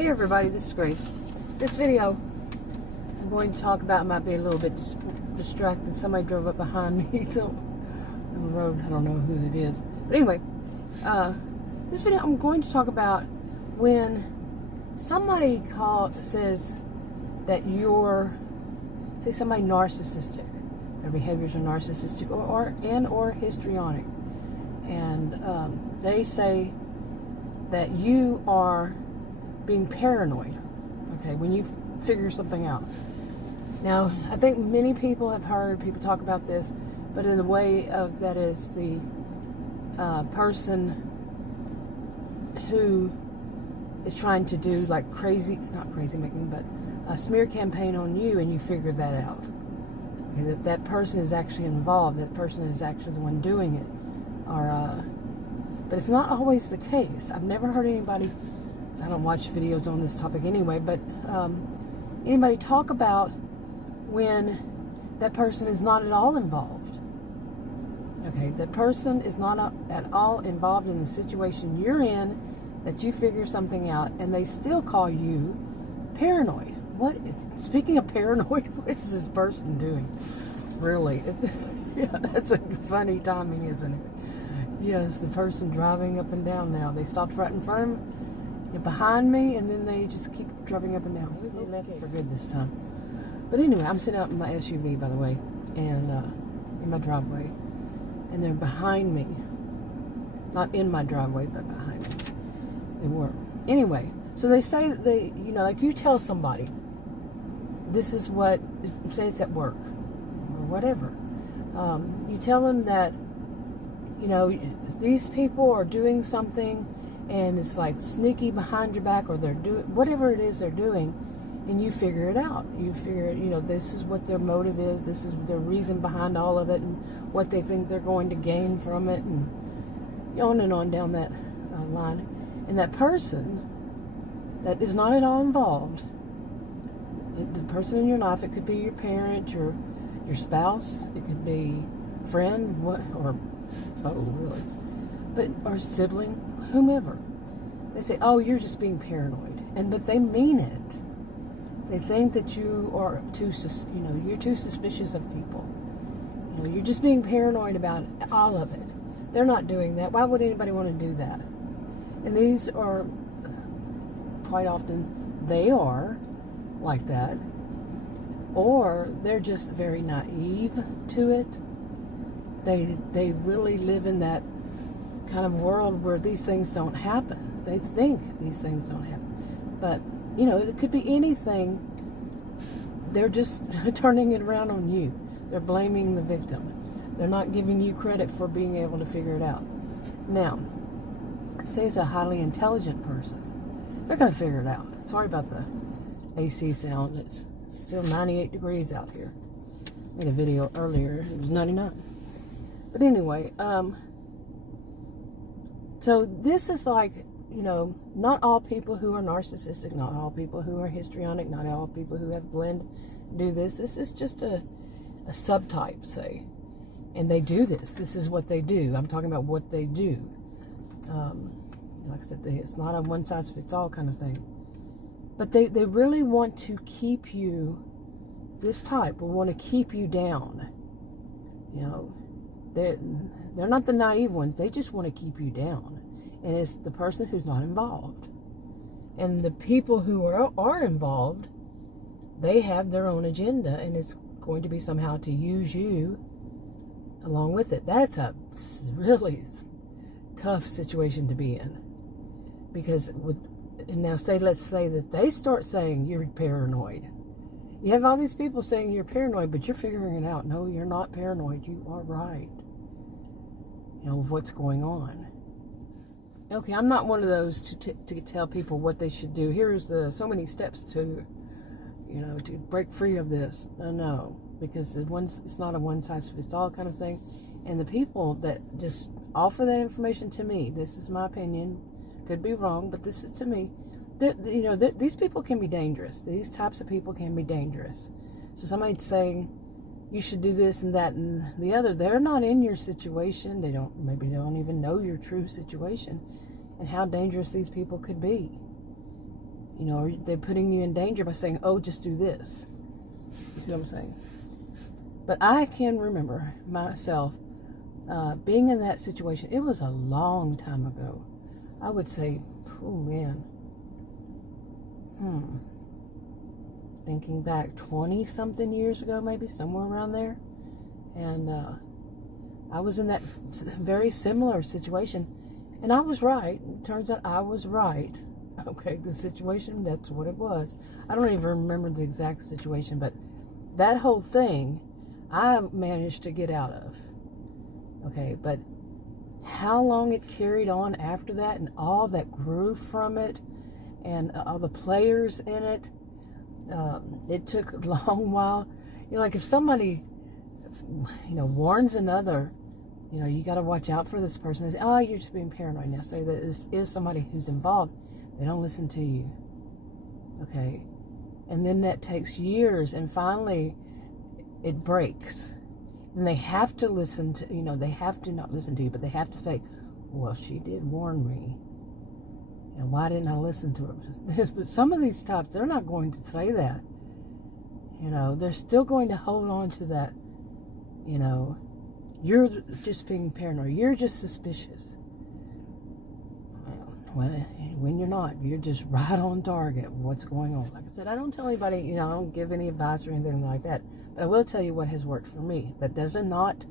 Hey everybody, this is Grace. This video I'm going to talk about might be a little bit distracting. Somebody drove up behind me so on the road. I don't know who it is. But anyway, this video I'm going to talk about when somebody says that you're, say somebody narcissistic. Their behaviors are narcissistic or histrionic. And they say that you are being paranoid, okay, when you figure something out. Now, I think many people have heard people talk about this, but in the way of that is the person who is trying to do like not crazy making, but a smear campaign on you, and you figure that out. Okay, that person is actually involved, that person is actually the one doing it. But it's not always the case. I've never heard anybody, I don't watch videos on this topic anyway, but anybody talk about when that person is not at all involved. Okay, that person is not at all involved in the situation you're in, that you figure something out, and they still call you paranoid. Speaking of paranoid, what is this person doing? Really? Yeah, that's a funny timing, isn't it? Yes, the person driving up and down now. They stopped right in front of me, behind me, and then they just keep driving up and down. They left for good this time. But anyway, I'm sitting out in my SUV, by the way, and in my driveway, and they're behind me. Not in my driveway, but behind me. They were. Anyway, so they say that they, like you tell somebody, this is what, say it's at work, or whatever. You tell them that, these people are doing something, and it's like sneaky behind your back, or they're doing whatever it is they're doing, and you figure it out. You figure, this is what their motive is, this is their reason behind all of it, and what they think they're going to gain from it, and on and on down that line. And that person that is not at all involved, the person in your life, it could be your parent, your spouse, it could be friend, or foe, really, or sibling, whomever. They say, "Oh, you're just being paranoid," but they mean it. They think that you are you're too suspicious of people. You're just being paranoid about all of it. They're not doing that. Why would anybody want to do that? And these are quite often they are like that, or they're just very naive to it. They really live in that kind of world where these things don't happen. They think these things don't happen. But, it could be anything. They're just turning it around on you. They're blaming the victim. They're not giving you credit for being able to figure it out. Now, say it's a highly intelligent person. They're going to figure it out. Sorry about the AC sound. It's still 98 degrees out here. I made a video earlier. It was 99. But anyway, so this is like, not all people who are narcissistic, not all people who are histrionic, not all people who have blend do this. This is just a subtype, say. And they do this. This is what they do. I'm talking about what they do. Like I said, it's not a one-size-fits-all kind of thing. But they really want to keep you, this type will want to keep you down. They're not the naive ones. They just want to keep you down. And it's the person who's not involved. And the people who are involved, they have their own agenda, and it's going to be somehow to use you along with it. That's a really tough situation to be in. Because let's say that they start saying you're paranoid. You have all these people saying you're paranoid, but you're figuring it out. No, you're not paranoid. You are right. Of what's going on. Okay, I'm not one of those to tell people what they should do. Here's so many steps to break free of this. No, because it's not a one-size-fits-all kind of thing. And the people that just offer that information to me, this is my opinion, could be wrong, but this is to me. These people can be dangerous. These types of people can be dangerous. So somebody's saying, you should do this and that and the other. They're not in your situation. Maybe they don't even know your true situation and how dangerous these people could be. You know, or they're putting you in danger by saying, oh, just do this. You see what I'm saying? But I can remember myself being in that situation. It was a long time ago. I would say, oh man. Thinking back 20-something years ago, maybe, somewhere around there. And I was in that very similar situation. And I was right. It turns out I was right. Okay, the situation, that's what it was. I don't even remember the exact situation, but that whole thing, I managed to get out of. Okay, but how long it carried on after that and all that grew from it and all the players in it, it took a long while. You know, like if somebody, you know, warns another, you know, you got to watch out for this person. They say, oh, you're just being paranoid now. Say that this is somebody who's involved. They don't listen to you. Okay. And then that takes years, and finally it breaks. And they have to listen to, you know, they have to not listen to you, but they have to say, well, she did warn me. And why didn't I listen to her? But some of these types, they're not going to say that. You know, they're still going to hold on to that, you know, you're just being paranoid. You're just suspicious. Well, when you're not, you're just right on target. What's going on? Like I said, I don't tell anybody, you know, I don't give any advice or anything like that. But I will tell you what has worked for me. That does not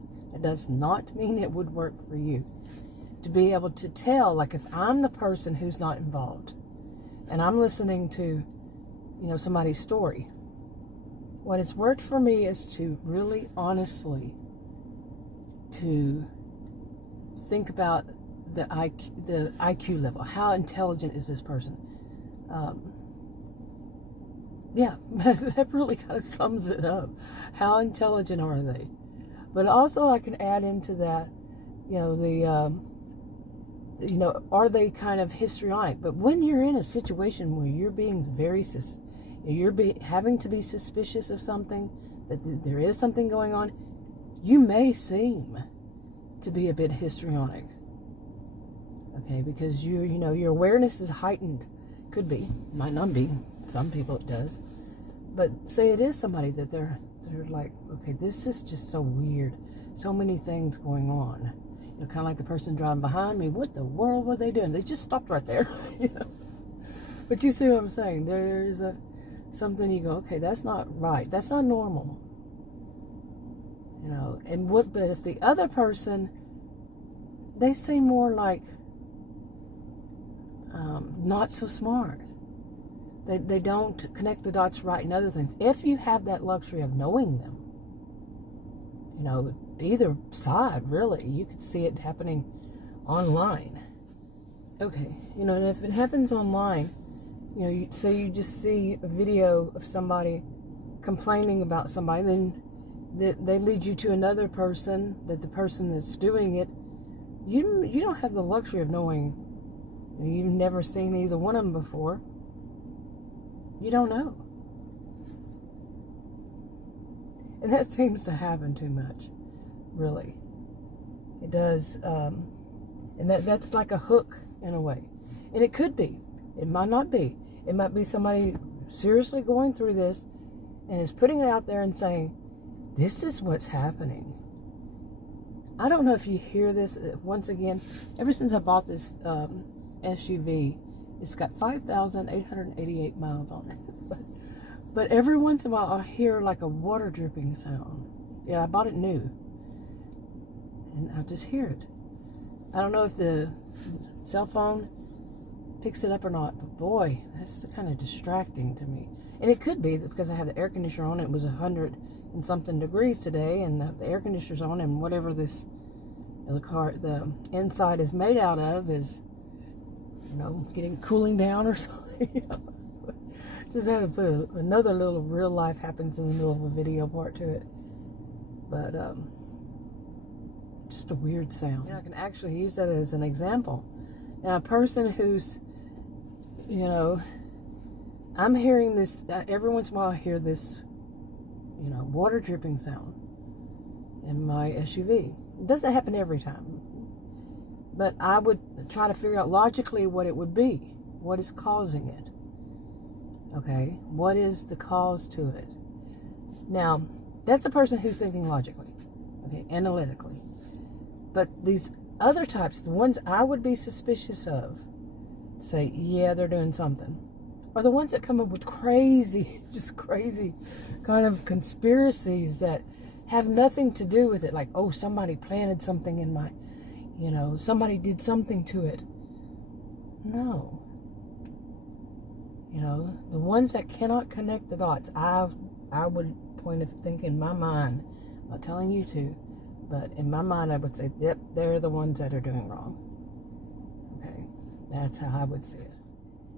mean it would work for you. To be able to tell, like if I'm the person who's not involved, and I'm listening to, you know, somebody's story, what has worked for me is to really honestly to think about the IQ level. How intelligent is this person? Yeah, that really kind of sums it up. How intelligent are they? But also I can add into that, you know, you know, are they kind of histrionic? But when you're in a situation where you're being very, having to be suspicious of something, that there is something going on, you may seem to be a bit histrionic. Okay, because you know, your awareness is heightened. Could be, might not be. Some people it does. But say it is somebody that they're like, okay, this is just so weird. So many things going on. You know, kind of like the person driving behind me. What the world were they doing? They just stopped right there. You know? But you see what I'm saying? There's something you go, okay, that's not right. That's not normal. You know, and but if the other person, they seem more like not so smart. They don't connect the dots right and other things. If you have that luxury of knowing them, you know, either side, really, you could see it happening online. Okay, you know, and if it happens online, you know, say you just see a video of somebody complaining about somebody, then they lead you to another person, that the person that's doing it, you don't have the luxury of knowing. You've never seen either one of them before. You don't know. And that seems to happen too much, really. It does, and that's like a hook in a way. And it could be. It might not be. It might be somebody seriously going through this and is putting it out there and saying, this is what's happening. I don't know if you hear this. Once again, ever since I bought this SUV, it's got 5,888 miles on it. But every once in a while, I hear like a water dripping sound. Yeah, I bought it new. And I just hear it. I don't know if the cell phone picks it up or not, but boy, that's kind of distracting to me. And it could be because I have the air conditioner on. It was 100 and something degrees today, and the air conditioner's on, and whatever this, the inside is made out of is, you know, cooling down or something. You know? Just had to put another little real life happens in the middle of a video part to it. But just a weird sound. Yeah, I can actually use that as an example. Now, a person who's, you know, I'm hearing this, every once in a while I hear this, you know, water dripping sound in my SUV. It doesn't happen every time. But I would try to figure out logically what it would be. What is causing it? Okay, what is the cause to it? Now, that's a person who's thinking logically, okay, analytically. But these other types, the ones I would be suspicious of, say, yeah, they're doing something, are the ones that come up with crazy, just crazy kind of conspiracies that have nothing to do with it. Like, oh, somebody planted something in my, somebody did something to it. No. The ones that cannot connect the dots, I would point of think in my mind, I'm not telling you to, but in my mind I would say, yep, they're the ones that are doing wrong. Okay, that's how I would see it.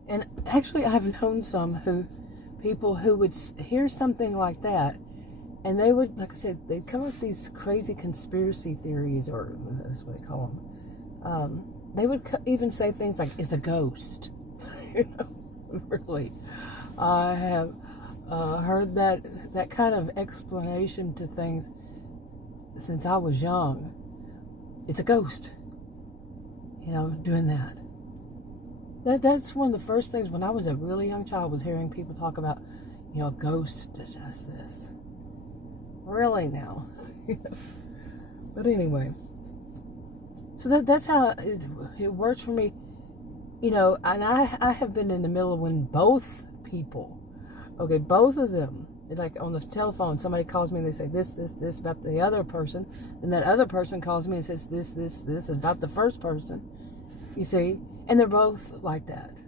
And actually I've known people who would hear something like that, and they would, like I said, they'd come up with these crazy conspiracy theories, or that's what they call them. They would even say things like, it's a ghost. Really. I have heard that kind of explanation to things since I was young. It's a ghost, doing that. That's one of the first things when I was a really young child, was hearing people talk about, a ghost does this. Really now. But anyway, so that's how it works for me. And I have been in the middle of when both people, okay, both of them, like on the telephone, somebody calls me and they say this about the other person, and that other person calls me and says this about the first person, you see, and they're both like that.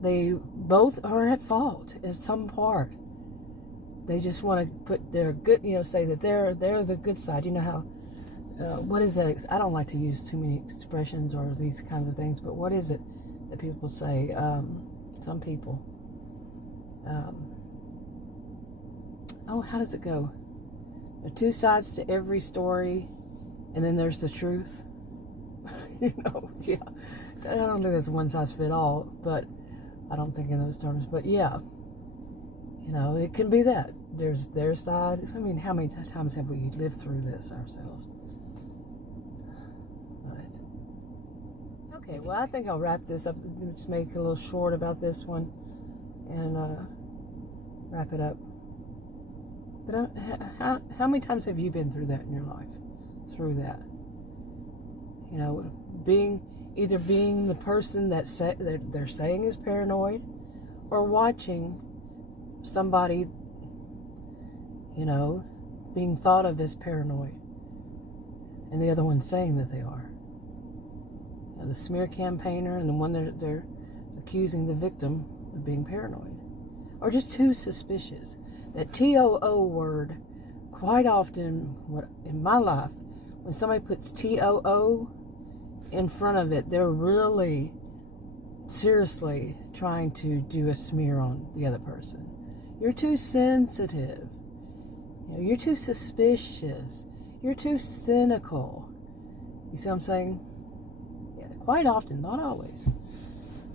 They both are at fault in some part. They just want to put their good, say that they're the good side. You know how, what is that? I don't like to use too many expressions or these kinds of things, but what is it that people say? Some people. How does it go? There are two sides to every story, and then there's the truth. Yeah. I don't think that's one size fit all, but I don't think in those terms. But yeah, it can be that. There's their side. I mean, how many times have we lived through this ourselves? Okay, well, I think I'll wrap this up. Just make it a little short about this one and wrap it up. But how many times have you been through that in your life? Through that, either being the person that they're saying is paranoid, or watching somebody, being thought of as paranoid, and the other one saying that they are. The smear campaigner and the one they're accusing the victim of being paranoid, or just too suspicious. That TOO word, quite often, in my life, when somebody puts TOO in front of it, they're really seriously trying to do a smear on the other person. You're too sensitive. You're too suspicious. You're too cynical. You see what I'm saying? Yeah, quite often, not always.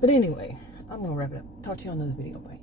But anyway, I'm going to wrap it up. Talk to you on another video. Bye.